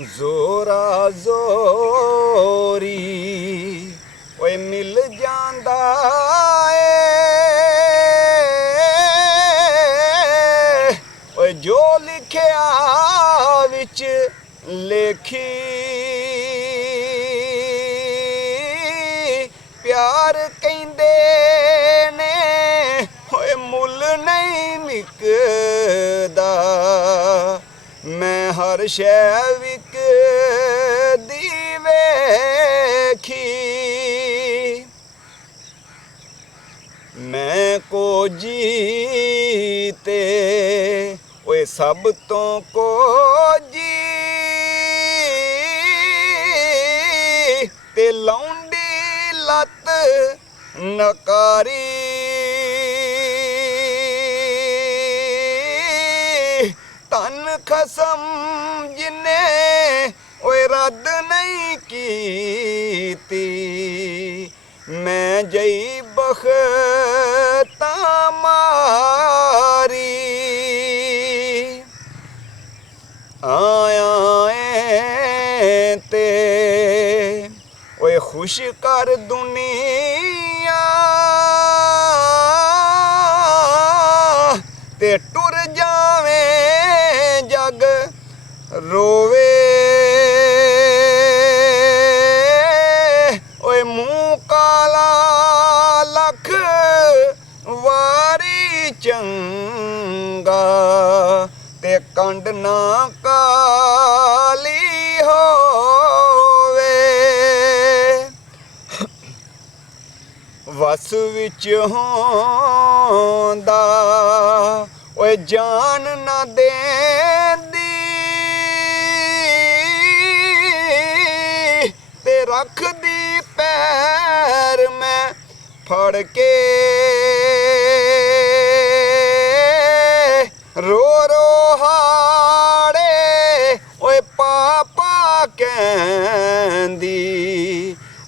ਜ਼ੋਰਾ ਜ਼ੋਰੀ ਓਏ ਮਿਲ ਜਾਂਦਾ ਏ ਓਏ ਜੋ ਲਿਖਿਆ ਵਿੱਚ ਲੇਖੀ प्यार कहंदे ने होए मुल नहीं मिकदा मैं हर शै विकदी वेखी मैं को जीते ओए सब तो को जी ते लौंडी लत नकारी तन खसम जिन्ने ओए रद्द नहीं कीती मैं जई बखता मारी आया ते ओए खुश कर दुनिया ते टुर जावे जग रोवे ओए मुँह काला लख वारी चंगा ते कंड ना काली वस विच होंदा ओए जान ना देंदी ते रख दी पैर मैं फड़ के रो रो हाड़े ओए पापा कहंदी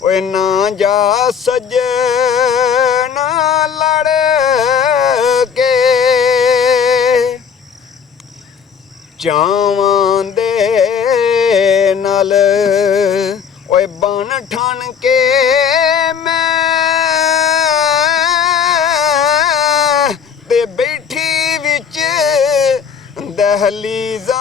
ओए ना जा सजना लड़ के चावां दे नाल ओए बन ठन के मैं ते बैठी विच दहलीज़